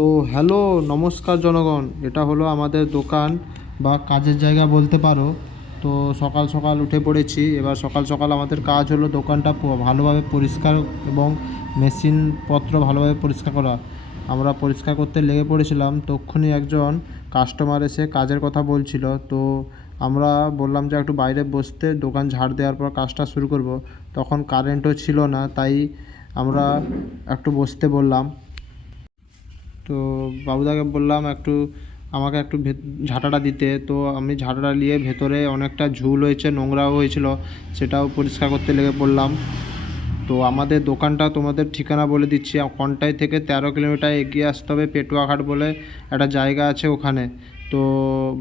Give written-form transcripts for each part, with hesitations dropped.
তো হ্যালো, নমস্কার জনগণ। এটা হলো আমাদের দোকান বা কাজের জায়গা বলতে পারো। তো সকাল সকাল উঠে পড়েছি। এবার সকাল সকাল আমাদের কাজ হলো দোকানটা ভালোভাবে পরিষ্কার এবং মেশিনপত্র ভালোভাবে পরিষ্কার করা। আমরা পরিষ্কার করতে লেগে পড়েছিলাম, তক্ষুনি একজন কাস্টমার এসে কাজের কথা বলছিল। তো আমরা বললাম যে একটু বাইরে বসতে, দোকান ঝাড় দেওয়ার পর কাজটা শুরু করব। তখন কারেন্টও ছিল না, তাই আমরা একটু বসতে বললাম। তো বাবুদাকে বললাম আমাকে একটু ঝাঁটাটা দিতে। তো আমি ঝাঁটাটা নিয়ে ভেতরে অনেকটা ঝুল হয়েছে, নোংরাও হয়েছিল, সেটাও পরিষ্কার করতে লেগে পড়লাম। তো আমাদের দোকানটা তোমাদের ঠিকানা বলে দিচ্ছি। কন্টাই থেকে 13 কিলোমিটার এগিয়ে আসতে হবে, পেটুয়াঘাট বলে একটা জায়গা আছে ওখানে। তো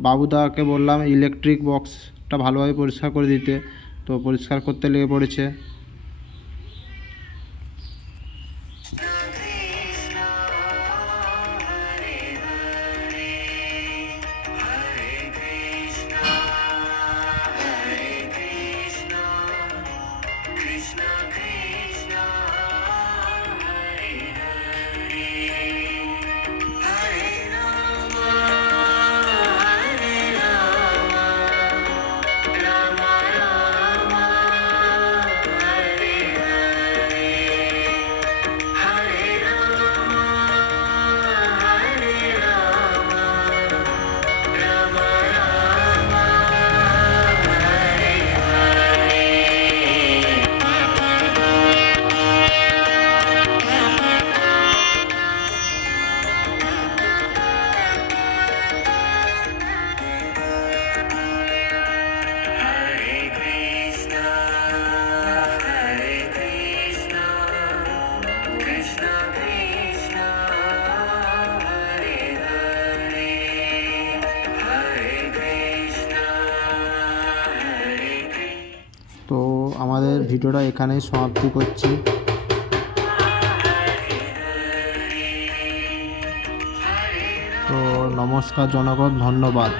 বাবুদাকে বললাম ইলেকট্রিক বক্সটা ভালোভাবে পরিষ্কার করে দিতে। তো পরিষ্কার করতে লেগে পড়েছে। তো আমাদের ভিডিওটা এখানেই সমাপ্তি করছি। তো নমস্কার জনগণ, ধন্যবাদ।